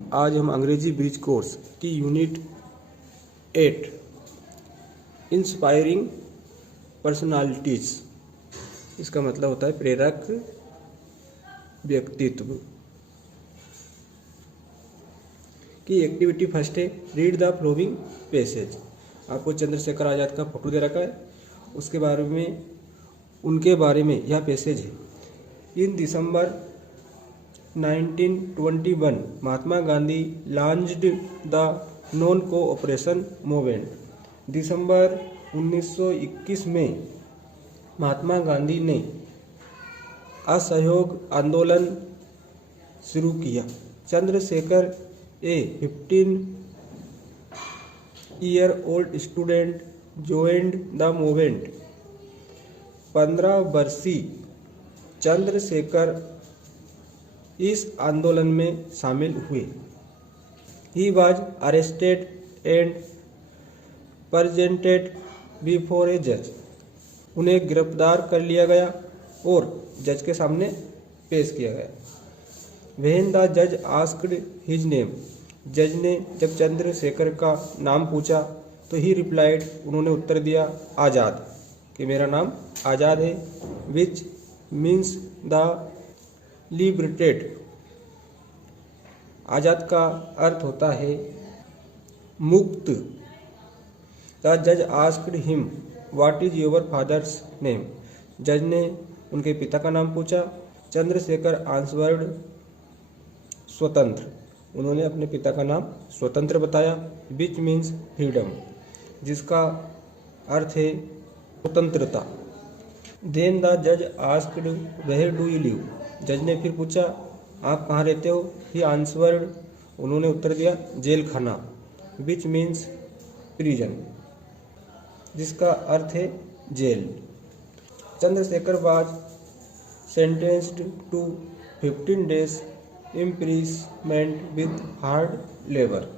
आज हम अंग्रेजी ब्रिज कोर्स की यूनिट 8 इंस्पायरिंग पर्सनालिटीज, इसका मतलब होता है प्रेरक व्यक्तित्व की एक्टिविटी फर्स्ट है रीड द फ्लोइंग पैसेज। आपको चंद्रशेखर आज़ाद का फोटो दे रखा है, उसके बारे में उनके बारे में यह पैसेज है। In December 1921 Mahatma Gandhi launched the non cooperation movement. दिसंबर 1921 में महात्मा गांधी ने असहयोग आंदोलन शुरू किया। Chandrashekhar a 15-year-old student joined the movement. 15 वर्षीय चंद्रशेखर इस आंदोलन में शामिल हुए। He was arrested and presented before a जज। उन्हें गिरफ्तार कर लिया गया और जज के सामने पेश किया गया। व्हेन द जज आस्क्ड हिज नेम, जज ने जब चंद्रशेखर का नाम पूछा तो ही रिप्लाइड, उन्होंने उत्तर दिया आज़ाद, कि मेरा नाम आज़ाद है, विच मीन्स द लिबरेटेड। आज़ाद का अर्थ होता है मुक्त। द जज asked him what is your father's name. जज ने उनके पिता का नाम पूछा। चंद्रशेखर आंसवर्ड स्वतंत्र, उन्होंने अपने पिता का नाम स्वतंत्र बताया। विच मीन्स फ्रीडम, जिसका अर्थ है स्वतंत्रता। देन द जज asked where do you live. जज ने फिर पूछा आप कहाँ रहते हो। ही आंसवर्ड, उन्होंने उत्तर दिया जेल खाना, विच मीन्स प्रिजन, जिसका अर्थ है jail. Chandrashekhar was sentenced to 15 days imprisonment with hard labour.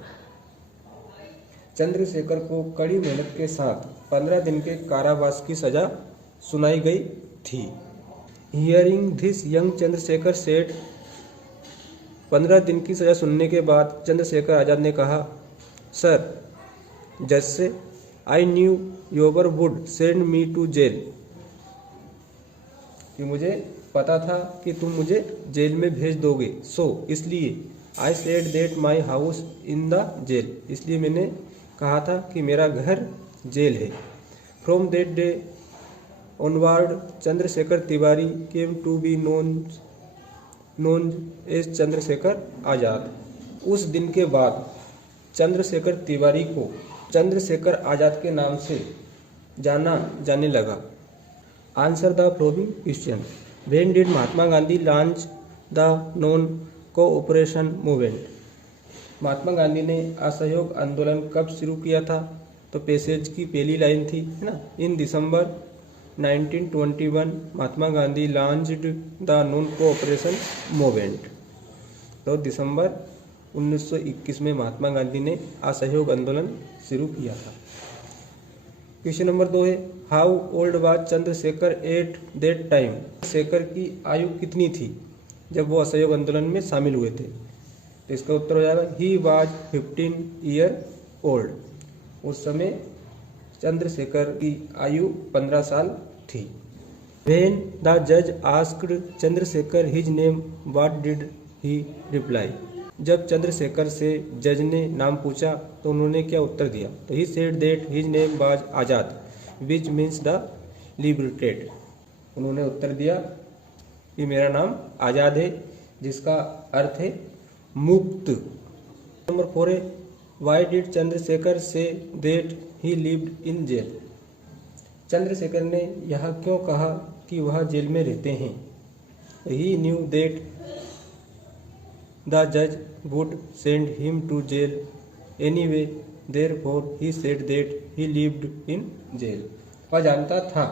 Chandrashekhar को कड़ी मेहनत के साथ 15 दिन के कारावास की सजा सुनाई गई थी। Hearing this young Chandrashekhar said, 15 दिन की सजा सुनने के बाद चंद्रशेखर आज़ाद ने कहा, सर जज से I knew your would send me to jail, कि मुझे पता था कि तुम मुझे जेल में भेज दोगे। सो इसलिए I said that my house in the jail, इसलिए मैंने कहा था कि मेरा घर जेल है। From that day onward Chandrashekhar Tiwari came to be known as Chandrashekhar Azad. उस दिन के बाद चंद्रशेखर तिवारी को चंद्रशेखर आज़ाद के नाम से जाना जाने लगा। Answer the following question. When did Mahatma Gandhi launch the non cooperation movement. Mahatma Gandhi ने असहयोग आंदोलन कब शुरू किया था? तो पैसेज की पहली लाइन थी, है ना। In December 1921 Mahatma Gandhi launched the non cooperation movement. तो दिसंबर 1921 में महात्मा गांधी ने असहयोग आंदोलन शुरू किया था। क्वेश्चन नंबर 2 है how old was Chandrashekhar at that time. Chandrashekhar की आयु कितनी थी जब वो असहयोग आंदोलन में शामिल हुए थे? तो इसका उत्तर हो जाएगा ही वाज 15 year old। उस समय चंद्रशेखर की आयु 15 साल थी। व्हेन द जज asked Chandrashekhar his name what did he reply. जब चंद्रशेखर से जज ने नाम पूछा तो उन्होंने क्या उत्तर दिया? तो ही said that his name was Azad, which means the liberated. उन्होंने उत्तर दिया कि मेरा नाम आज़ाद है, जिसका अर्थ है मुक्त। नंबर 4 है Y did Chandrashekhar say that he lived in jail. Chandrashekhar ने यह क्यों कहा कि वह जेल में रहते हैं? ही न्यू दैट द जज would send him to jail anyway, therefore he said that he lived in jail. वह जानता था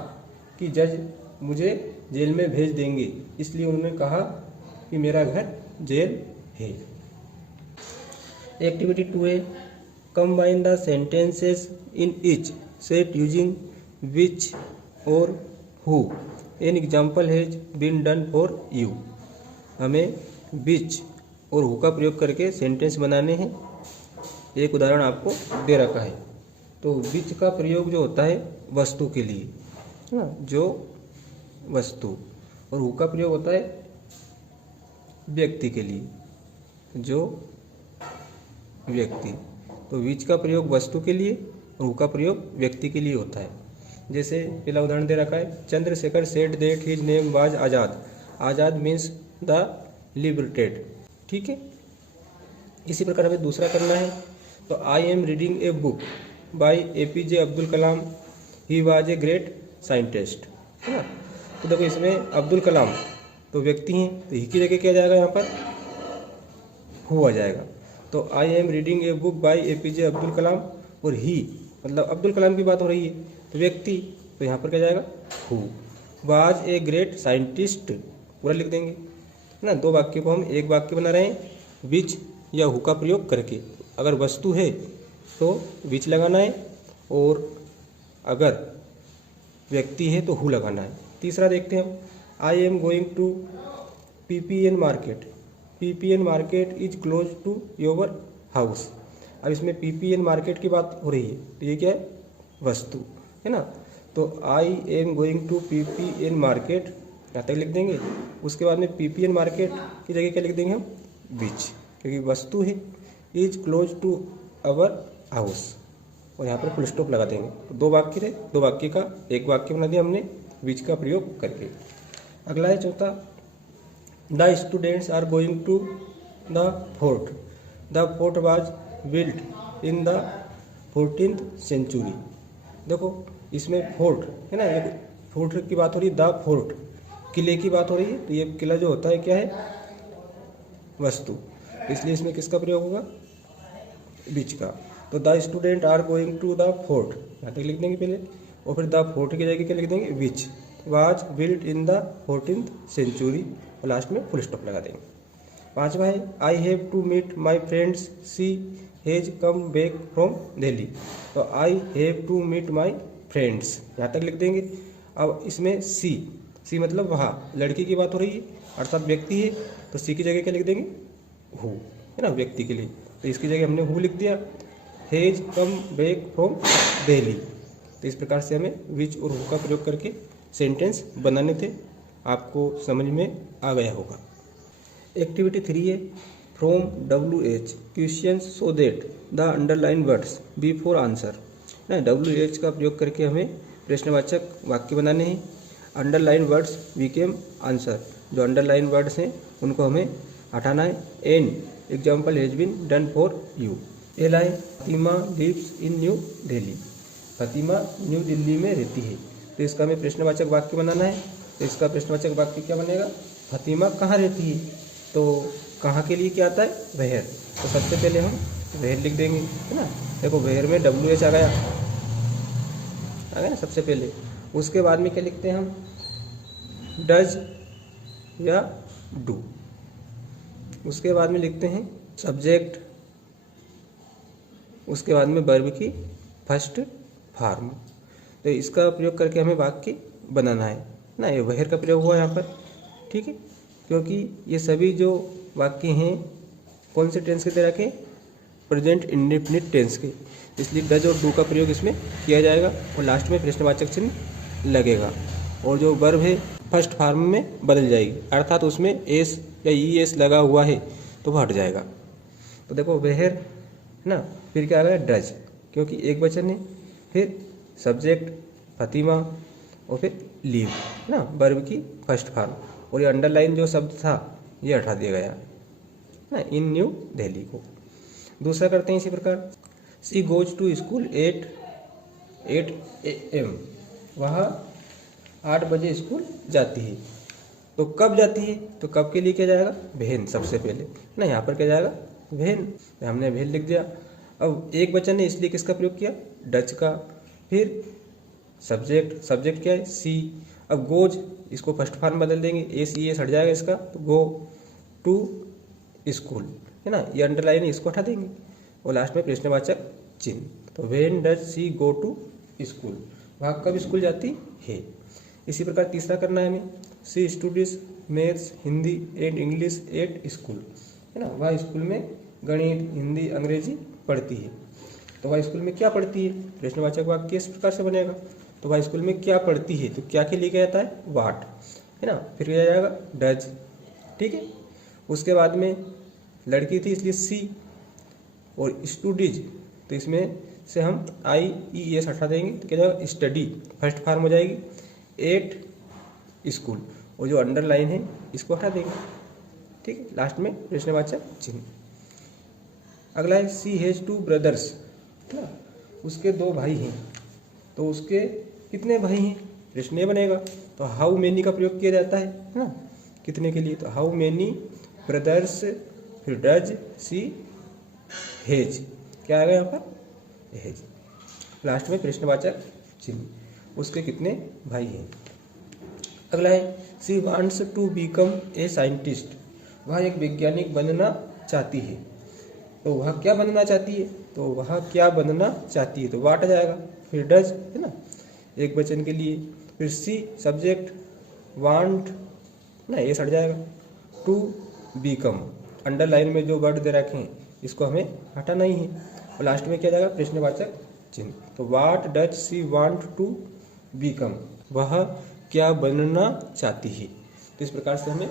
कि जज मुझे जेल में भेज देंगे, इसलिए उन्होंने कहा कि मेरा घर जेल है। एक्टिविटी 2 है combine the sentences in each set using which और who. An example has been done for you. हमें विच और हु का प्रयोग करके सेंटेंस बनाने हैं। एक उदाहरण आपको दे रखा है। तो विच का प्रयोग जो होता है वस्तु के लिए, है ना, जो वस्तु, और हु का प्रयोग होता है व्यक्ति के लिए, जो व्यक्ति। तो विच का प्रयोग वस्तु के लिए और हु का प्रयोग व्यक्ति के लिए होता है। जैसे पहला उदाहरण दे रखा है, Chandrashekhar said that his name was Azad. Azad means the liberated. ठीक है, इसी प्रकार हमें दूसरा करना है। तो I am reading a book by APJ Abdul Kalam, he was a great scientist, है ना। तो देखो इसमें अब्दुल कलाम तो व्यक्ति हैं, तो ही की जगह क्या जाएगा, यहाँ पर हु आ जाएगा। तो I am reading a book by APJ Abdul Kalam, और ही मतलब अब्दुल कलाम की बात हो रही है, तो व्यक्ति, तो यहाँ पर क्या जाएगा who. Was a great scientist पूरा लिख देंगे, है ना। दो वाक्य को हम एक वाक्य बना रहे हैं विच या हु का प्रयोग करके। अगर वस्तु है तो विच लगाना है, और अगर व्यक्ति है तो हु लगाना है। तीसरा देखते हैं हम, I am going to PPN market. PPN market is close to your house. अब इसमें PPN मार्केट की बात हो रही है, तो ये क्या है, वस्तु, है ना। तो I am going to PPN market यहाँ तक लिख देंगे। उसके बाद में PPN मार्केट की जगह क्या लिख देंगे हम, विच, क्योंकि वस्तु है। Is close to our house, और यहाँ पर फुल स्टॉप लगा देंगे। तो दो वाक्य थे, दो वाक्य का एक वाक्य बना दिया हमने विच का प्रयोग करके। अगला है चौथा, the students are going to the fort. The fort was built in the 14th century. देखो इसमें फोर्ट है ना, एक फोर्ट की बात हो रही है, द फोर्ट किले की बात हो रही है। तो ये किला जो होता है क्या है, वस्तु, इसलिए इसमें किसका प्रयोग होगा, विच का। तो the student are going to the fort यहाँ तक लिख देंगे पहले, और फिर द फोर्ट की जगह क्या लिख देंगे, which was built in the 14th century, और लास्ट में फुल स्टॉप लगा देंगे। पांचवा है, I have to meet my friends, she has come back from Delhi. तो I have to meet my friends यहाँ तक लिख देंगे। अब इसमें सी मतलब वहाँ लड़की की बात हो रही है, अर्थात व्यक्ति है, तो सी की जगह क्या लिख देंगे, हु, है ना, व्यक्ति के लिए। तो इसकी जगह हमने हु लिख दिया। Has come back from Delhi. तो इस प्रकार से हमें विच और हु का प्रयोग करके सेंटेंस बनाने थे। आपको समझ में आ गया होगा। एक्टिविटी 3 है, from WH question so that the underline words before answer. ना WH का प्रयोग करके हमें प्रश्नवाचक वाक्य बनाने हैं। अंडरलाइन वर्ड्स बिकेम आंसर, जो अंडरलाइन वर्ड्स हैं उनको हमें हटाना है। An example has been done for you. A line, Fatima lives in New Delhi. Fatima New Delhi में रहती है। तो इसका हमें प्रश्नवाचक वाक्य बनाना है। तो इसका प्रश्नवाचक वाक्य क्या बनेगा, फतिमा कहाँ रहती है। तो कहाँ के लिए क्या आता है, वेयर। तो सबसे पहले हम वेयर लिख देंगे, है ना। देखो वेयर में WH आ गया ना सबसे पहले। उसके बाद में क्या लिखते हैं हम, डज या डू। उसके बाद में लिखते हैं सब्जेक्ट। उसके बाद में वर्ब की फर्स्ट फॉर्म। तो इसका प्रयोग करके हमें वाक्य बनाना है ना। ये वेयर का प्रयोग हुआ यहाँ पर, ठीक है, क्योंकि ये सभी जो वाक्य हैं कौन से टेंस के दे रखे, प्रेजेंट इंडेफिनिट टेंस के, इसलिए डज और डू का प्रयोग इसमें किया जाएगा। और लास्ट में प्रश्नवाचक चिन्ह लगेगा, और जो वर्ब है फर्स्ट फॉर्म में बदल जाएगी, अर्थात उसमें एस या ES लगा हुआ है तो वह हट जाएगा। तो देखो वेयर है ना, फिर क्या आ गया डज, क्योंकि एक वचन है, फिर सब्जेक्ट फतिमा, और फिर लीव, है ना, वर्ब की फर्स्ट फॉर्म। और ये अंडरलाइन जो शब्द था ये हटा दिया गया ना, इन न्यू दिल्ली को। दूसरा करते हैं इसी प्रकार, she goes to school 8 AM। वह 8 बजे स्कूल जाती है। तो कब जाती है, तो कब के लिए क्या जाएगा, वैन सबसे पहले ना। यहाँ पर क्या जाएगा, वैन। हमने वैन लिख दिया। अब एक वचन है इसलिए किसका प्रयोग किया, डच का। फिर सब्जेक्ट क्या है, सी। अब गोज, इसको फर्स्ट फॉर्म बदल देंगे, ACS हट जाएगा इसका, तो गो टू स्कूल, है ना। ये अंडरलाइन है, इसको हटा देंगे, और लास्ट में प्रश्नवाचक चिन्ह। तो when does she go to school, वह कब स्कूल जाती है। इसी प्रकार तीसरा करना है हमें, she studies maths, Hindi and English at school. है ना, वह स्कूल में गणित, हिंदी, अंग्रेजी पढ़ती है। तो वह स्कूल में क्या पढ़ती है, प्रश्नवाचक वाक्य इस प्रकार से बनेगा। तो वह स्कूल में क्या पढ़ती है, तो क्या के लिए क्या जाता है, वाट, है ना, फिर क्या जाएगा डज, ठीक है। उसके बाद में लड़की थी इसलिए सी, और स्टूडीज तो इसमें से हम IES हटा देंगे तो क्या जाएगा स्टडी, फर्स्ट फॉर्म हो जाएगी। 8 स्कूल, और जो अंडरलाइन है इसको हटा देंगे, ठीक है। लास्ट में प्रश्नवाचक चिन्ह। अगला है सी हैज 2 ब्रदर्स, है ना, उसके 2 भाई हैं। तो उसके कितने भाई हैं, प्रश्न बनेगा। तो हाउ मेनी का प्रयोग किया जाता है ना, कितने के लिए, तो हाउ मेनी ब्रदर्स, फिर डज सी हैज, क्या आएगा यहाँ पर हैज, लास्ट में प्रश्नवाचक चिन्ह, उसके कितने भाई हैं। अगला है she wants to become a scientist, वह एक वैज्ञानिक बनना चाहती है। तो वह क्या बनना चाहती है, तो वह क्या बनना चाहती है, तो वाट आ जाएगा, फिर डज, है ना, एक वचन के लिए, फिर सी सब्जेक्ट, वांट ना ये सट जाएगा, टू बिकम, अंडरलाइन में जो वर्ड दे रखे हैं इसको हमें हटाना ही है, और लास्ट में क्या जाएगा प्रश्नवाचक चिन्ह। तो what does she want to become, वह क्या बनना चाहती है। तो इस प्रकार से हमें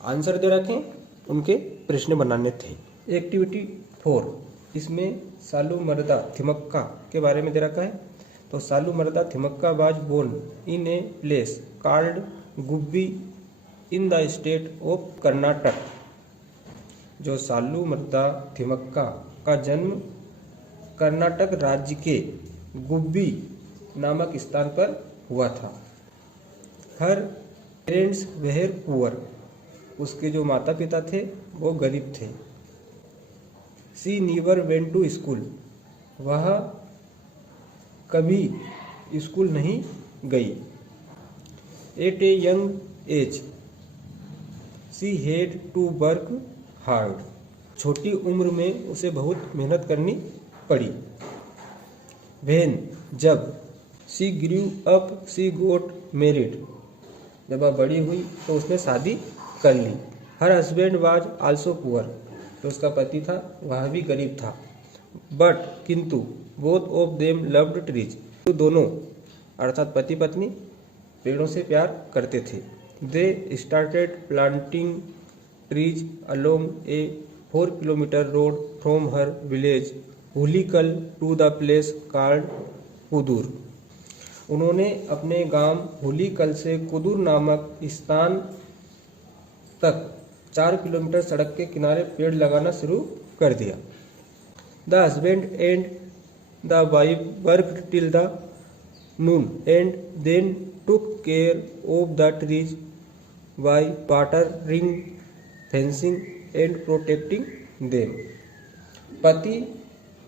आंसर दे रखे, उनके प्रश्न बनाने थे। एक्टिविटी 4, इसमें सालू मर्दा थिमक्का के बारे में दे रखा है। तो Saalu Marada Thimmakka was born in a place called Gubbi in the state of Karnataka. जो सालू मर्दा थिमक्का का जन्म कर्नाटक राज्य के गुब्बी नामक स्थान पर हुआ था। हर पेरेंट्स वेर पुअर, उसके जो माता पिता थे वो गरीब थे। She never went to school, वह कभी स्कूल नहीं गई। At a young age she had to work hard, छोटी उम्र में उसे बहुत मेहनत करनी पड़ी। व्हेन, जब, सी ग्रू अप सी गोट मैरिड, जब वह बड़ी हुई तो उसने शादी कर ली। Her husband was also poor, तो उसका पति था वह भी गरीब था। बट, किंतु, both of them loved trees, तो दोनों अर्थात पति पत्नी पेड़ों से प्यार करते थे। They started planting trees along a 4 kilometre road from her village Hulikal to the place called Kudur, उन्होंने अपने गांव हुलीकल से कुदूर नामक स्थान तक 4 किलोमीटर सड़क के किनारे पेड़ लगाना शुरू कर दिया। The husband and the wife worked till the noon and then took care of the trees by watering, fencing and protecting them. पति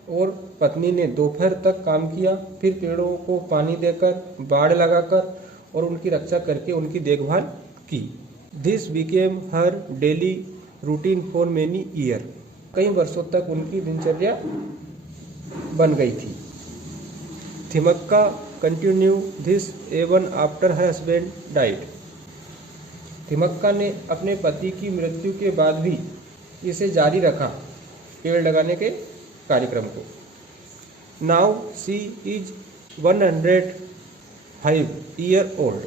और पत्नी ने दोपहर तक काम किया, फिर पेड़ों को पानी देकर, बाड़ लगाकर और उनकी रक्षा करके उनकी देखभाल की। This became her daily routine for many year, कई वर्षों तक उनकी दिनचर्या बन गई थी। Thimmakka continue this even after her husband died, Thimmakka ने अपने पति की मृत्यु के बाद भी इसे जारी रखा, पेड़ लगाने के कार्यक्रम को। Now she is 105 year old,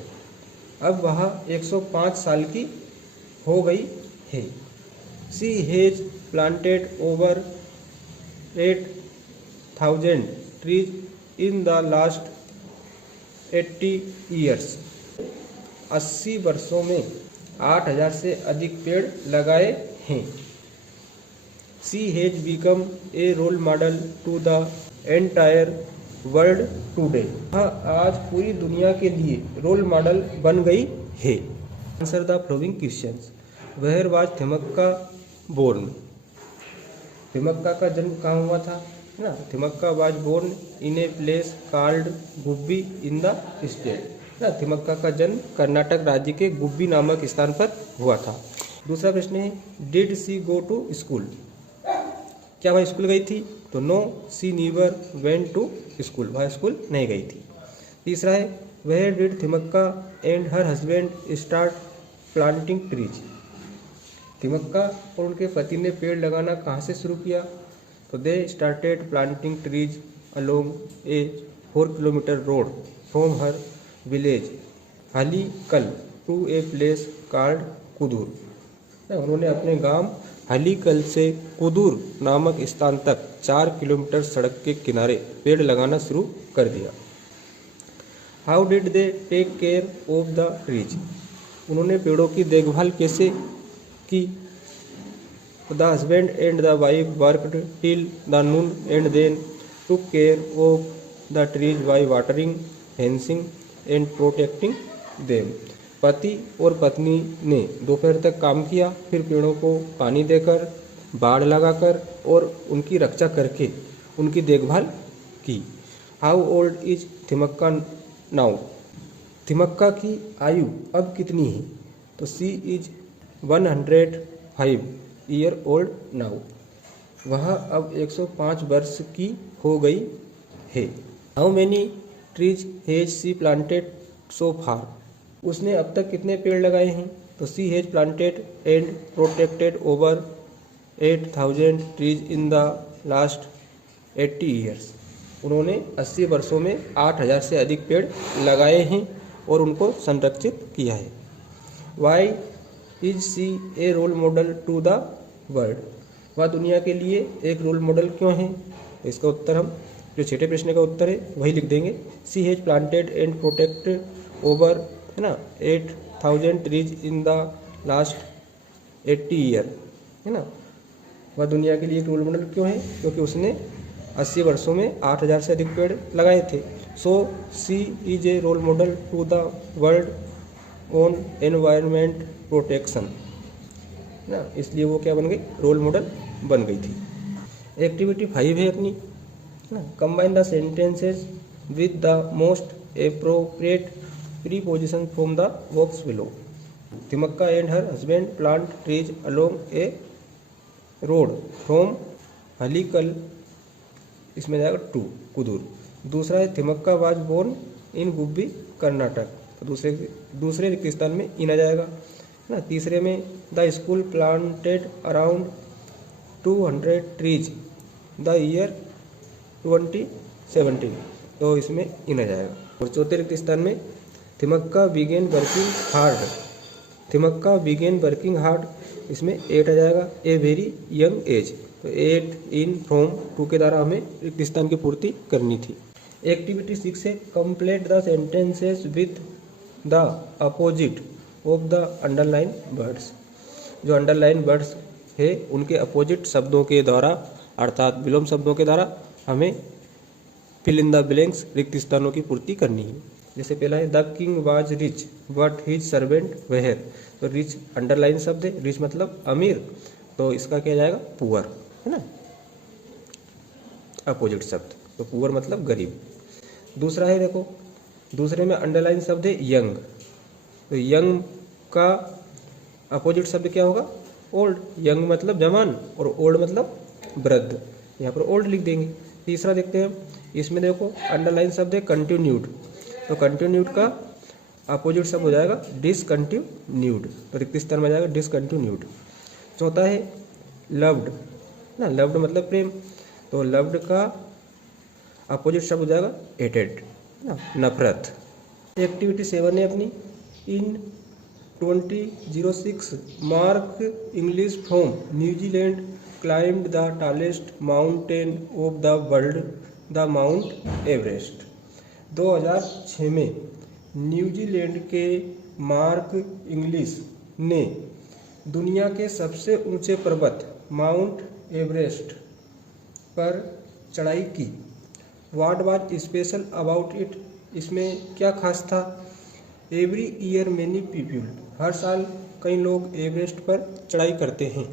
अब वह 105 साल की हो गई है। She has planted over 8,000 trees in the last 80 years, 80 वर्षों में 8,000 से अधिक पेड़ लगाए हैं। She has become a role model to the entire world today, वह आज पूरी दुनिया के लिए रोल मॉडल बन गई है। Answer the following questions. Where was Thimmakka born, Thimmakka का जन्म कहाँ हुआ था, है ना। Thimmakka was born in a place called Gubbi in the state, ना। थिमक्का का जन्म कर्नाटक राज्य के गुब्बी नामक स्थान पर हुआ था। दूसरा प्रश्न है did she go to school, क्या वह स्कूल गई थी, तो no she never went to school, वह स्कूल नहीं गई थी। तीसरा है where did Thimmakka and her husband start planting trees, Thimmakka और उनके पति ने पेड़ लगाना कहाँ से शुरू किया? तो they started planting trees along a 4 kilometre road from her village Hulikal to a place called Kudur. उन्होंने अपने गांव हलीकल से कुदूर नामक स्थान तक 4 किलोमीटर सड़क के किनारे पेड़ लगाना शुरू कर दिया। How did they take care of the trees? उन्होंने पेड़ों की देखभाल कैसे की? The husband and the wife worked till the noon and then took care of the trees by watering, fencing and protecting them. पति और पत्नी ने दोपहर तक काम किया, फिर पेड़ों को पानी देकर, बाड़ लगाकर और उनकी रक्षा करके उनकी देखभाल की। How old is Thimmakka now? Thimmakka की आयु अब कितनी है? तो she is 105 year old now. वह अब 105 वर्ष की हो गई है। How many trees has she planted so far? उसने अब तक कितने पेड़ लगाए हैं? तो she has planted and protected over 8000 trees in the last 80 years. उन्होंने 80 वर्षों में 8000 से अधिक पेड़ लगाए हैं और उनको संरक्षित किया है। Why is she a role model to the world? वह दुनिया के लिए एक रोल मॉडल क्यों है? इसका उत्तर हम जो छठे प्रश्न का उत्तर है वही लिख देंगे। She has planted and protected over, है ना, 8000 trees in the last 80 year, है ना। वह दुनिया के लिए एक रोल मॉडल क्यों है? क्योंकि उसने 80 वर्षों में 8000 से अधिक पेड़ लगाए थे। So she is a role model to the world on environment protection, ना, इसलिए वो क्या बन गई? रोल मॉडल बन गई थी। एक्टिविटी 5 है अपनी, ना, combine the sentences with the most appropriate preposition from the box below. Thimmakka and her husband plant trees along a road from Hulikal, इसमें जाएगा टू कुदूर। दूसरा है Thimmakka was born in Gubbi Karnataka, तो दूसरे रिक्त स्थान में इन आ जाएगा ना। तीसरे में the school planted around 200 trees the year 2017, तो इसमें इन आ जाएगा। और चौथे रिक्त स्थान में Thimmakka began working hard, Thimmakka began working hard, इसमें 8 आ जाएगा। ए वेरी यंग एज, तो 8 इन फ्रॉम 2 के द्वारा हमें रिक्त स्थान की पूर्ति करनी थी। एक्टिविटी 6 है complete the sentences with the opposite of the underline words. जो अंडरलाइन वर्ड्स है उनके अपोजिट शब्दों के द्वारा, अर्थात विलोम शब्दों के द्वारा हमें फिल इन द ब्लैंक्स रिक्त स्थानों की पूर्ति करनी है। जैसे पहला है the king was rich but his servant were, तो रिच अंडरलाइन शब्द है, रिच मतलब अमीर, तो इसका क्या जाएगा? पुअर, है ना, अपोजिट शब्द, तो पुअर मतलब गरीब। दूसरा है, देखो दूसरे में अंडरलाइन शब्द है यंग, तो यंग का अपोजिट शब्द क्या होगा? ओल्ड। यंग मतलब जवान और ओल्ड मतलब वृद्ध, यहाँ पर ओल्ड लिख देंगे। तीसरा देखते हैं, इसमें देखो अंडरलाइन शब्द है कंटिन्यूड, तो कंटिन्यूड का अपोजिट शब्द हो जाएगा डिसकंटिन्यूड, तो रिक्त स्थान में जाएगा डिसकंटिन्यूड। चौथा है लव्ड, ना, लव्ड मतलब प्रेम, तो लव्ड का अपोजिट शब्द हो जाएगा हेटेड, ना, नफरत। एक्टिविटी 7 है अपनी, इन 2006 mark English from New Zealand climbed the tallest mountain of the world, the mount Everest. 2006 में न्यूजीलैंड के मार्क इंग्लिश ने दुनिया के सबसे ऊंचे पर्वत माउंट एवरेस्ट पर चढ़ाई की। What was special about it? इसमें क्या खास था? एवरी ईयर मैनी पीपल, हर साल कई लोग एवरेस्ट पर चढ़ाई करते हैं।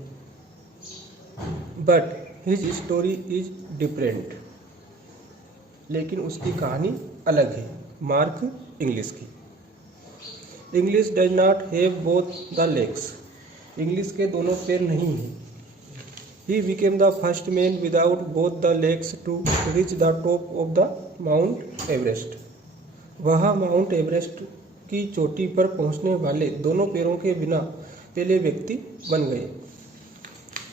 But his story is different, लेकिन उसकी कहानी अलग है मार्क इंग्लिश की। Inglis does not have both the legs, Inglis के दोनों पैर नहीं हैं। He became the first man without both the legs to reach the top of the mount Everest. वह माउंट एवरेस्ट की चोटी पर पहुंचने वाले दोनों पैरों के बिना पहले व्यक्ति बन गए।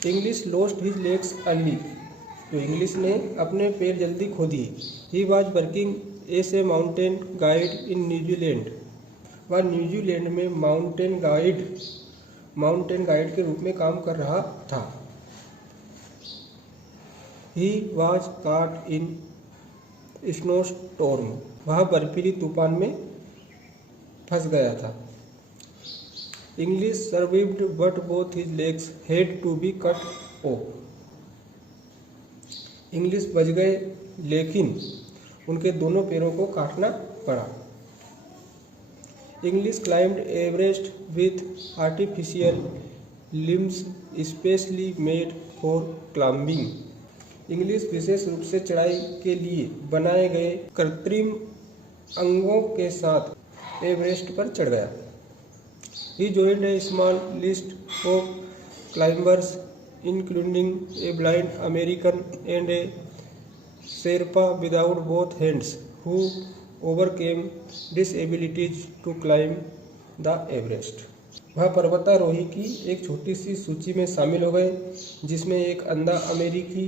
Inglis lost his legs early, तो इंग्लिश ने अपने पैर जल्दी खो दिए। He was working as a mountain guide in New Zealand, वह न्यूजीलैंड में माउंटेन गाइड के रूप में काम कर रहा था। ही वॉज काट इन स्नो स्टॉर्म, वह बर्फीली तूफान में फंस गया था। Inglis survived but both his legs had to be cut off, Inglis बच गए लेकिन उनके दोनों पैरों को काटना पड़ा। Inglis climbed Everest with artificial limbs specially made for climbing, Inglis विशेष रूप से चढ़ाई के लिए बनाए गए कृत्रिम अंगों के साथ एवरेस्ट पर चढ़ गया। He joined a small list of climbers including a blind American and a Sherpa without both hands who overcame disabilities to climb the Everest. वह पर्वतारोही की एक छोटी सी सूची में शामिल हो गए जिसमें एक अंधा अमेरिकी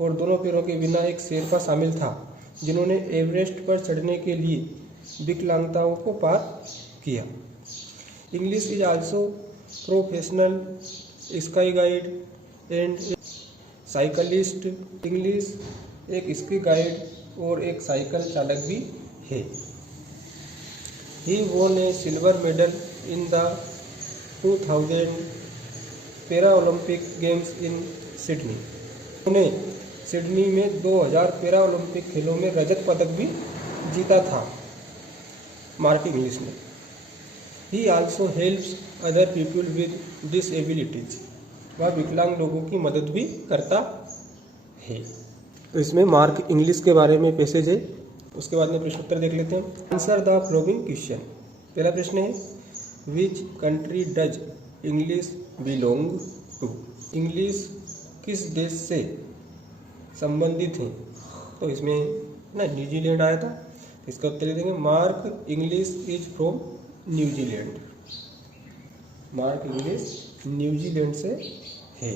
और दोनों पैरों के बिना एक शेरपा शामिल था जिन्होंने एवरेस्ट पर चढ़ने के लिए विकलांगताओं को पार किया। Inglis is also professional ski guide and cyclist, Inglis एक स्की गाइड और एक साइकिल चालक भी है। He won a silver medal in the 2000 para Olympic Games in Sydney, उन्हें सिडनी में 2000 पैरा ओलंपिक खेलों में रजत पदक भी जीता था मार्क इंग्लिश ने। ही also helps other people with डिसएबिलिटीज, वह विकलांग लोगों की मदद भी करता है। तो इसमें मार्क इंग्लिश के बारे में पैसेज है, उसके बाद में प्रश्न उत्तर देख लेते हैं। Answer the following question. पहला प्रश्न है which country does Inglis belong to, Inglis किस देश से संबंधित है। तो इसमें ना न्यूजीलैंड आया था, इसका उत्तर देंगे Mark Inglis is from New Zealand, Mark Inglis New Zealand से है।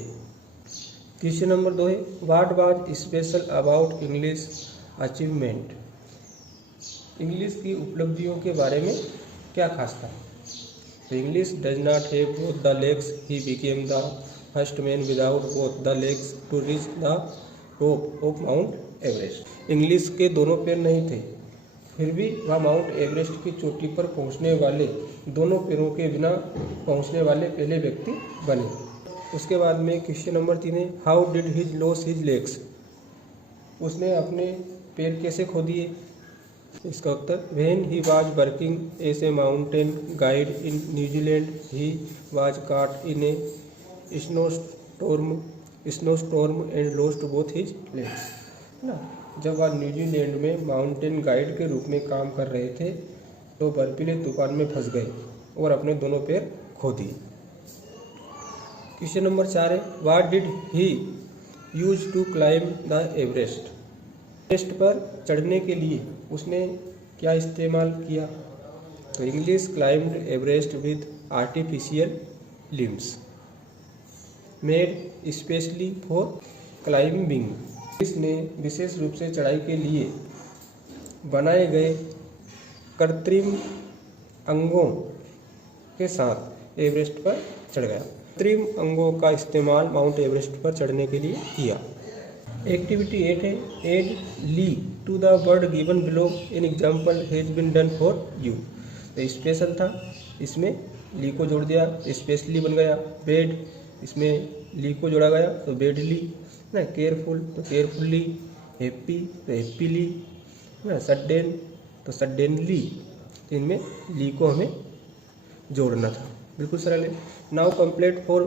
क्वेश्चन नंबर 2 है what was special about Inglis achievement, Inglis की उपलब्धियों के बारे में क्या खास था। तो Inglis does not have both the legs, he became the first man without both the legs to reach the top of Mount Everest, Inglis के दोनों पैर नहीं थे फिर भी वह माउंट एवरेस्ट की चोटी पर पहुंचने वाले दोनों पैरों के बिना पहुंचने वाले पहले व्यक्ति बने। उसके बाद में क्वेश्चन नंबर 3 है how did his lose his legs, उसने अपने पैर कैसे खो दिए। इसका उत्तर when he was working as a mountain guide in New Zealand he was caught in a snowstorm and lost both his legs ना। जब वह न्यूजीलैंड में माउंटेन गाइड के रूप में काम कर रहे थे तो बर्फीले तूफान में फंस गए और अपने दोनों पैर खो दिए। क्वेश्चन नंबर 4 है what did he use to climb the Everest, Everest पर चढ़ने के लिए उसने क्या इस्तेमाल किया। तो Inglis climbed Everest with artificial limbs made specially for climbing, इसने विशेष रूप से चढ़ाई के लिए बनाए गए कृत्रिम अंगों के साथ एवरेस्ट पर चढ़ गया। कृत्रिम अंगों का इस्तेमाल माउंट एवरेस्ट पर चढ़ने के लिए किया। एक्टिविटी 8 है add ly to the word given below an example has been done for you. तो स्पेशल था, इसमें ली को जोड़ दिया, स्पेशली बन गया। बेड, इसमें ली को जोड़ा गया तो बेडली ना। केयरफुल तो केयरफुल्ली, हैप्पी तो हैप्पीली ना। सडन तो सडनली, तो इनमें ली को हमें जोड़ना था। बिल्कुल सरल है। Now complete for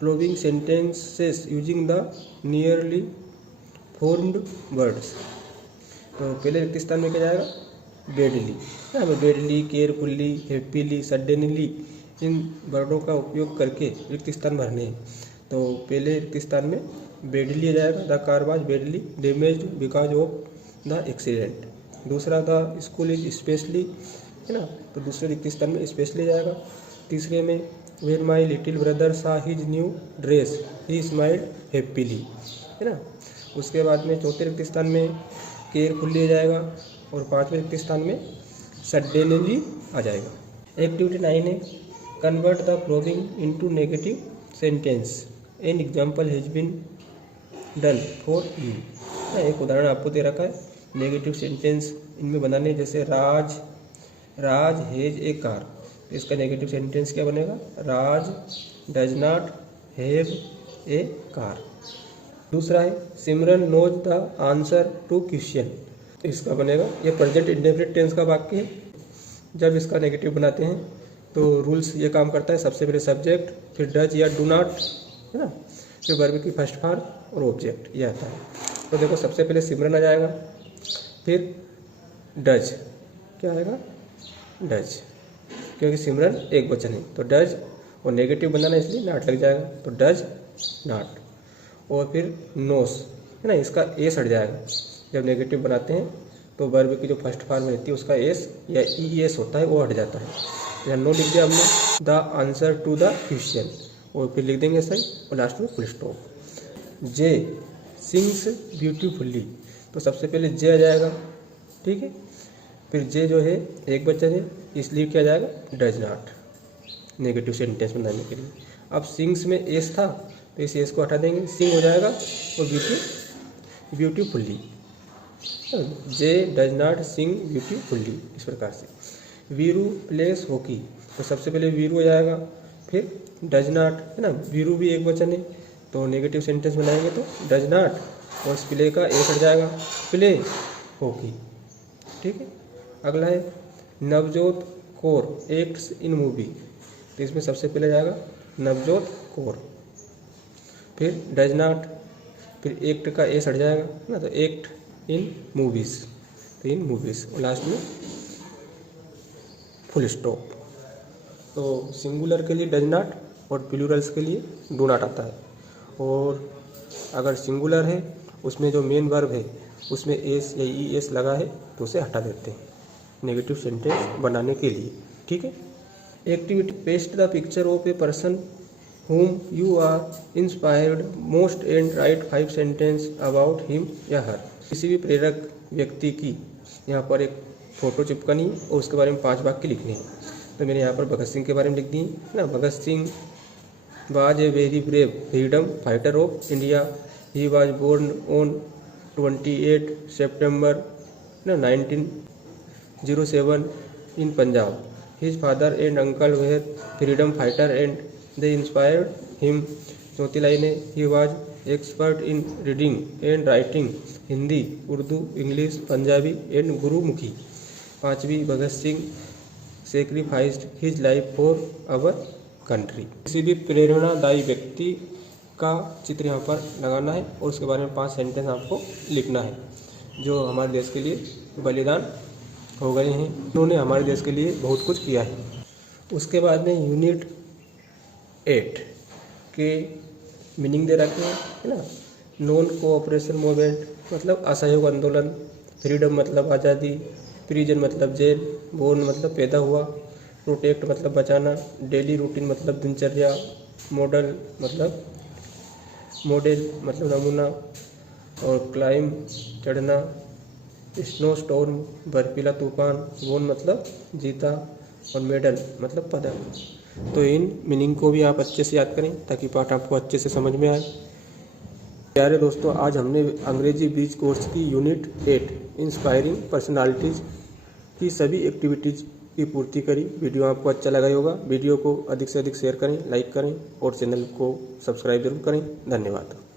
following sentences using the nearly formed words. तो पहले रिक्त स्थान में क्या जाएगा badly, badly, carefully, happily, suddenly, इन वर्डों का उपयोग करके रिक्त स्थान भरने हैं। तो पहले रिक्त स्थान में बेडली आ जाएगा, the car was badly damaged because of the accident. दूसरा द स्कूल इज स्पेशली, है ना, तो दूसरे रिक्त स्थान में स्पेशली जाएगा। तीसरे में वेन माई लिटिल ब्रदर सा हिज न्यू ड्रेस ही स्माइल्ड हैप्पीली, है ना। उसके बाद में चौथे रिक्त स्थान में केयरफुली आ जाएगा और पांचवें रिक्त स्थान में सडनली आ जाएगा। एक्टिविटी 9 है convert the following into negative sentence, an example has been done for you. एक उदाहरण आपको दे रखा है नेगेटिव सेंटेंस इनमें बनाने, जैसे राज हैज ए कार, इसका नेगेटिव सेंटेंस क्या बनेगा, Raj does not have a car. दूसरा है Simran knows the answer to question, इसका बनेगा, ये प्रेजेंट इंडेफिनिट टेंस का वाक्य है। जब इसका नेगेटिव बनाते हैं तो रूल्स ये काम करता है, सबसे पहले सब्जेक्ट, फिर डज या डू नॉट, है ना, फिर वर्ब की फर्स्ट फॉर्म और ऑब्जेक्ट ये आता है। तो देखो सबसे पहले सिमरन आ जाएगा, फिर डज, क्या आएगा, डज, क्योंकि सिमरन एक वचन है तो डज, और नेगेटिव बनाना इसलिए नॉट लग जाएगा तो डज नॉट, और फिर नोस, है ना, इसका एस हट जाएगा। जब नेगेटिव बनाते हैं तो वर्ब की जो फर्स्ट फॉर्म रहती है उसका एस या ई एस होता है वो हट जाता है। तो नो लिख दिया हमने the answer to the question, और फिर लिख देंगे सही और लास्ट में full stop. J sings beautifully, तो सबसे पहले जे आ जाएगा, ठीक है, फिर जे जो है एक वचन है इसलिए क्या जाएगा, डज नॉट, नेगेटिव सेंटेंस बनाने के लिए। अब सिंग्स में एस था तो इस एस को हटा देंगे, सिंग हो जाएगा और beautifully, J does not sing beautifully, इस प्रकार से। वीरू प्लेस हॉकी, तो सबसे पहले वीरू हो जाएगा, फिर डज नॉट, है ना, वीरू भी एक वचन है तो नेगेटिव सेंटेंस बनाएंगे तो डज नॉट, और इस प्ले का एक हट जाएगा, प्ले हॉकी, ठीक है। अगला है Navjot Kaur acts in movie, तो इसमें सबसे पहले जाएगा नवजोत कौर, फिर डज नॉट, फिर एक्ट का एस हट जाएगा ना, तो एक्ट इन मूवीज, तो इन मूवीज, और लास्ट में फुल स्टॉप। तो सिंगुलर के लिए डज नॉट और प्लूरल्स के लिए डू नॉट आता है, और अगर सिंगुलर है उसमें जो मेन वर्ब है उसमें एस या ई एस लगा है तो उसे हटा देते हैं नेगेटिव सेंटेंस बनाने के लिए, ठीक है। Activity paste the picture of a person whom you are inspired most and write 5 sentence about him या her। किसी भी प्रेरक व्यक्ति की यहाँ पर एक फ़ोटो चिपकानी और उसके बारे में 5 वाक्य लिखने हैं। तो मैंने यहाँ पर भगत सिंह के बारे में लिख दी ना, Bhagat Singh was a very brave freedom fighter of India, he was born on 28 September 1907 in Punjab, his father and uncle were freedom fighter and they inspired him। चौथी लाइन है he was expert in reading and writing Hindi, Urdu, English, Punjabi and Gurmukhi. पांचवी Bhagat Singh sacrificed his life for our country। किसी भी प्रेरणादायी व्यक्ति का चित्र यहाँ पर लगाना है और उसके बारे में 5 सेंटेंस आपको लिखना है जो हमारे देश के लिए बलिदान हो गए हैं, उन्होंने हमारे देश के लिए बहुत कुछ किया है। उसके बाद में यूनिट 8 के मीनिंग दे रखे हैं, है ना। नॉन कोऑपरेशन मूवमेंट मतलब असहयोग आंदोलन, फ्रीडम मतलब आज़ादी, प्रिजन मतलब जेल, बोर्न मतलब पैदा हुआ, प्रोटेक्ट मतलब बचाना, डेली रूटीन मतलब दिनचर्या, मॉडल मतलब नमूना, और क्लाइम चढ़ना, स्नो स्टॉर्म बर्फीला तूफान, बोन मतलब जीता, और मेडल मतलब पदक। तो इन मीनिंग को भी आप अच्छे से याद करें ताकि पाठ आपको अच्छे से समझ में आए। प्यारे दोस्तों, आज हमने अंग्रेजी ब्रिज कोर्स की यूनिट 8 इंस्पायरिंग पर्सनालिटीज़ की सभी एक्टिविटीज़ की पूर्ति करी। वीडियो आपको अच्छा लगा होगा। वीडियो को अधिक से अधिक शेयर करें, लाइक करें और चैनल को सब्सक्राइब जरूर करें। धन्यवाद।